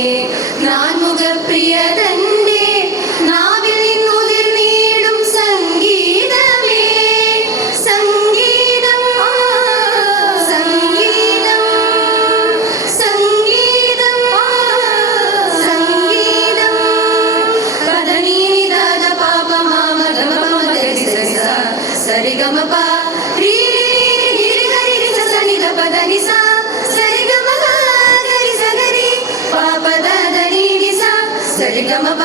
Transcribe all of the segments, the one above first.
Amen.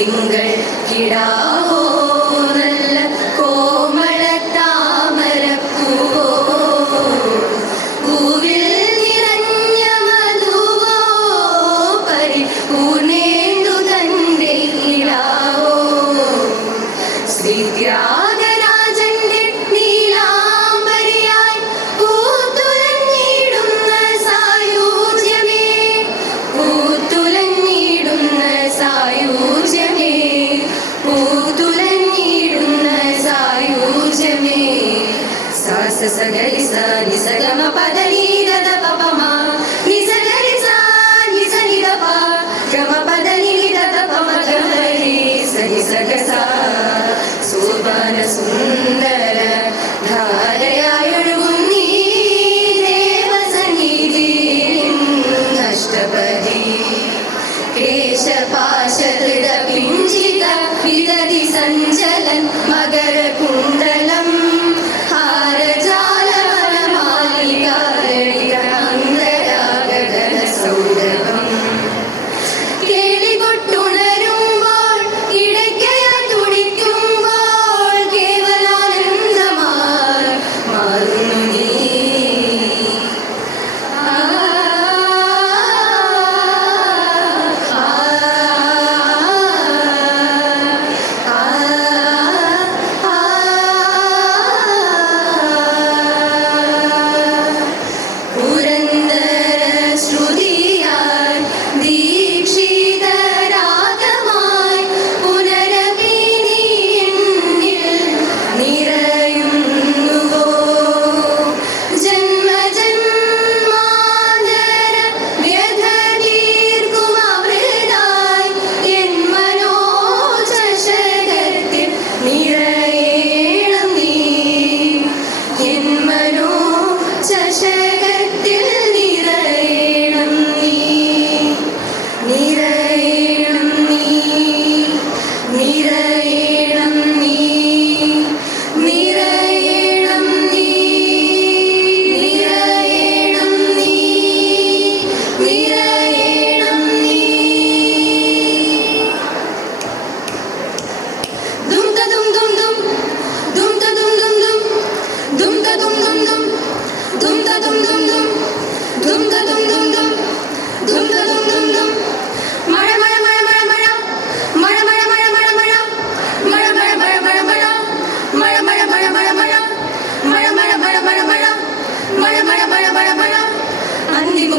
തിങ്കൾ കിടാവോ సగరి సా నిసగమ పదని గద పపమా నిసగరి సా నిస నిదప క్రమ పదని నిదత పమగరి సరి సగసా సోపాన సుందర ധാരയായൊഴുകുന്നീ ദേവസന്നിധി അഷ്ടപതി കേശപാശതൃത പിഞ്ചിത വിദതി സഞ്ചലൻ മകരകു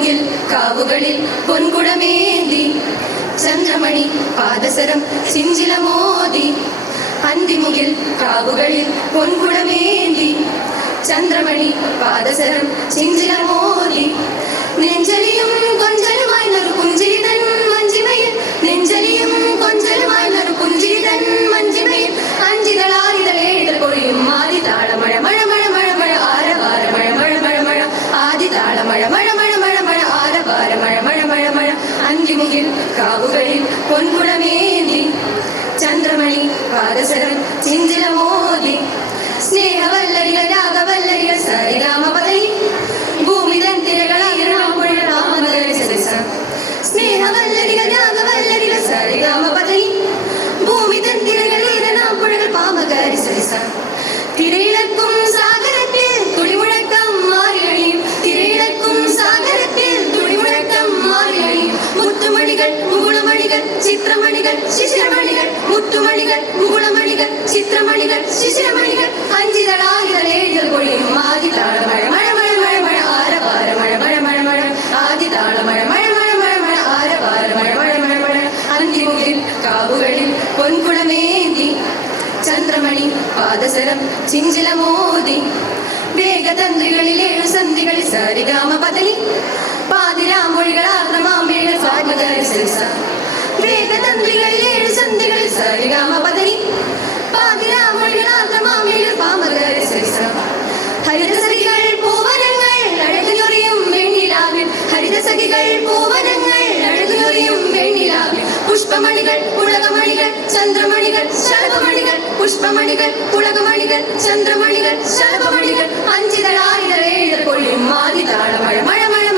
മുകിൽ കാവുകളിൽ പൊൻകുടമേന്തി. ചന്ദ്രമണി പാദസരം സിഞ്ചിലമോതി അന്തിമുകിൽ കാവുകളിൽ പൊൻകുടമേന്തി. ചന്ദ്രമണി പാദസരം സിഞ്ചിലമോതി നെഞ്ചലിയും കൊഞ്ചലുമായി നറുപുഞ്ചിരിതൻ മഞ്ചിമയിൽ. നെഞ്ചലിയും കൊഞ്ചലുമായി നറുപുഞ്ചിരിതൻ ചിഞ്ചിലമോദി സ്നേഹവല്ലരികൾ രാഗവല്ലരികൾ സരിഗാമ പദനി ഭൂമിതൻ തിരകളായിരമാമ്പുഴ രാമനഗര സരിസ സ്നേഹവല്ലരികൾ രാഗവല്ലരികൾ സരിഗാമ പദനി ഭൂമിതൻ തിരകളീരനാമ്പുഴകൾ പാമകാരി സരിസ തിരയിളക്കും സാഗരത്തിൽ തുടിമുഴക്കം മാറിയണിയും തിരയിളക്കും സാഗരത്തിൽ തുടിമുഴക്കം മാറിയണിയും മുത്തുമണികൾ മുകുളമണികൾ ചിത്രമണികൾ ശിശിരമണികൾ മുത്തുമണികൾ മുകുളമണികൾ ചിത്രമണികൾ ശിശിരമണികൾ അഞ്ചിതളായിതളേഴുകൾ പൊഴിയും ആദിതാള മഴ മഴ മഴ മഴ മഴ ആരവാര മഴ മഴ മഴ മഴ ആദിതാള മഴ മഴ മഴ മഴ മഴ ആരവാര മഴ മഴ മഴ മഴ അന്തിമുകിൽ കാവുകളിൽ പൊൻകുടമേന്തി ചന്ദ്രമണി പാദസരം ചിഞ്ചിലമോതി വേഗതന്ത്രികളിൽ ഏഴു സന്ധികളിൽ സരിഗാമ പതലി പാതിരാമൊഴികൾ ആർദ്രമാമിഴികൾ സ്വാഗതരി സരിസ വേഗതന്ത്രികളിൽ ഏഴു സന്ധികളിൽ സരിഗാമ പതനി പാതിരാമൊഴികൾ ആർദ്രമാമിഴികൾ പാമകരി സരിസ ഹരിതസഖികൾ പൂവനങ്ങൾ അഴകുഞ്ഞൊറിയും വെണ്ണിലാവിൽ. ഹരിതസഖികൾ പൂവനങ്ങൾ അഴകുഞ്ഞൊറിയും വെണ്ണിലാവിൽ. പുഷ്പമണികൾ പുളകമണികൾ ചന്ദ്രമണികൾ ശലഭമണികൾ. പുഷ്പമണികൾ പുളകമണികൾ ചന്ദ്രമണികൾ ശലഭമണികൾ. അഞ്ചിതളായിരം ഏഴ് പൊഴിയും ആദിതാള മഴ മഴ